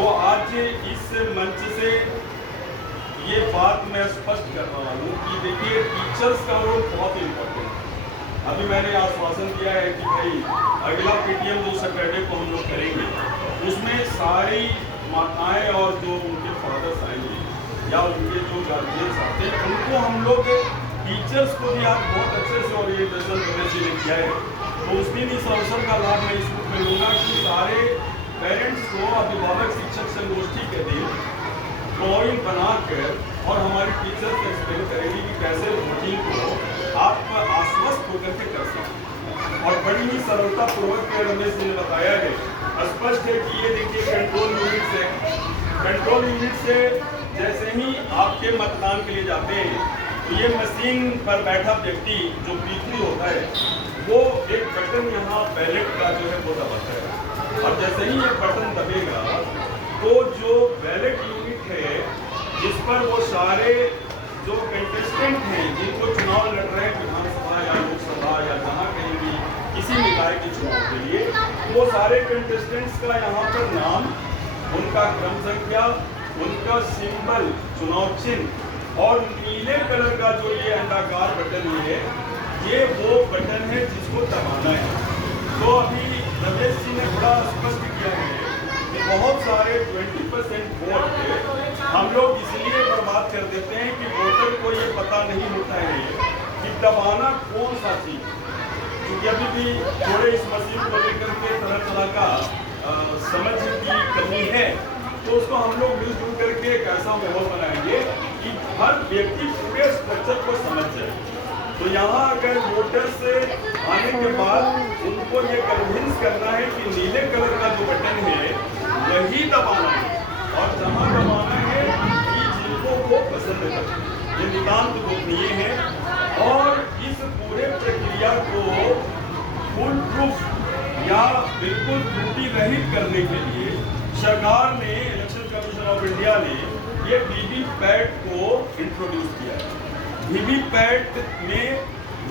तो आज इस मंच से ये बात मैं स्पष्ट कर रहा हूँ कि देखिए टीचर्स का रोल बहुत इम्पोर्टेंट है। अभी मैंने आश्वासन दिया है कि भाई अगला पीटीएम जो सैटरडे को हम लोग करेंगे उसमें सारी माताएं और जो उनके फादर्स आएंगे या उनके जो गार्जियंस आते हैं उनको हम लोग टीचर्स को भी आज बहुत अच्छे से ओरिएंटेशन करने से किया है। तो उस दिन इस अवसर का लाभ मैं इसको मिलूंगा कि सारे पेरेंट्स को अभिभावक शिक्षक संगोष्ठी के दिन ड्रॉइंग बनाकर और हमारी टीचर्स एक्सप्लेन करेगी कि कैसे रूटीन को आप आश्वस्त होकर के कर सकते और बड़ी ही सरलता पूर्वक रमेश जी ने बताया है। स्पष्ट है कि ये देखिए कंट्रोल यूनिट से जैसे ही आपके मतदान के लिए जाते हैं तो ये मशीन पर बैठा व्यक्ति जो पीछे होता है वो एक बटन यहाँ बैलेट का जो है वो दबाता है और जैसे ही ये बटन दबेगा तो जो बैलेट यूनिट है जिस पर वो सारे जो कंटेस्टेंट हैं जिनको चुनाव लड़ रहे हैं विधानसभा या लोकसभा या जहाँ कहीं भी किसी निकाय के चुनाव के लिए वो सारे कंटेस्टेंट्स का यहाँ पर नाम, उनका क्रम संख्या, उनका सिंबल चुनाव चिन्ह और नीले कलर का जो ये अंडाकार बटन है ये वो बटन है जिसको दबाना है। तो अभी रमेश जी ने बड़ा स्पष्ट किया है कि बहुत सारे 20% वोट हम लोग इसलिए बर्बाद कर देते हैं कि वोटर को ये पता नहीं होता है कि दबाना कौन सा चीज। क्योंकि अभी भी थोड़े इस मशीन को लेकर के तरह तरह का समझ की कमी है तो उसको हम लोग मिलजुल करके एक ऐसा माहौल बनाएंगे कि हर व्यक्ति पूरे स्ट्रक्चर को समझ जाए। तो यहाँ अगर वोटर से आने के बाद उनको ये कन्विंस करना है कि नीले कलर का जो बटन है वही दबाना है और जहाँ दबाना है कि जिनको वो पसंद है ये नितांत गोपनीय है। और इस पूरे प्रक्रिया को फुल प्रूफ या बिल्कुल त्रुटि रहित करने के लिए सरकार ने इलेक्शन कमीशन ऑफ इंडिया ने ये वीवीपैट को इंट्रोड्यूस किया है। वीवीपैट में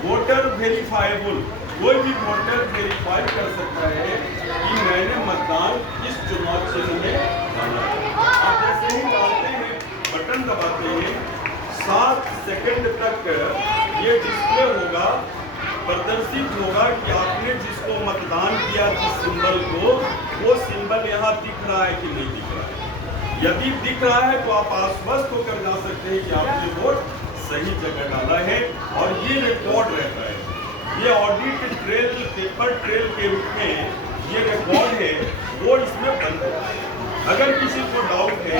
वोटर वेरीफाइबल, कोई भी वोटर वेरीफाई कर सकता है कि मैंने मतदान इस चुनाव क्षेत्र में डाला है। आप जैसे ही डालते हैं बटन दबाते हैं 7 सेकंड तक ये डिस्प्ले होगा, प्रदर्शित होगा कि आपने जिसको मतदान किया जिस सिंबल को वो सिंबल यहाँ दिख रहा है कि नहीं दिख रहा है। यदि दिख रहा है तो आप आश्वस्त होकर जा सकते हैं कि आपने वोट सही जगह डाला है और ये रिकॉर्ड रहता है। ये ऑडिट ट्रेल, पेपर ट्रेल के रूप में ये रिकॉर्ड है वो इसमें बंद है। अगर किसी को डाउट है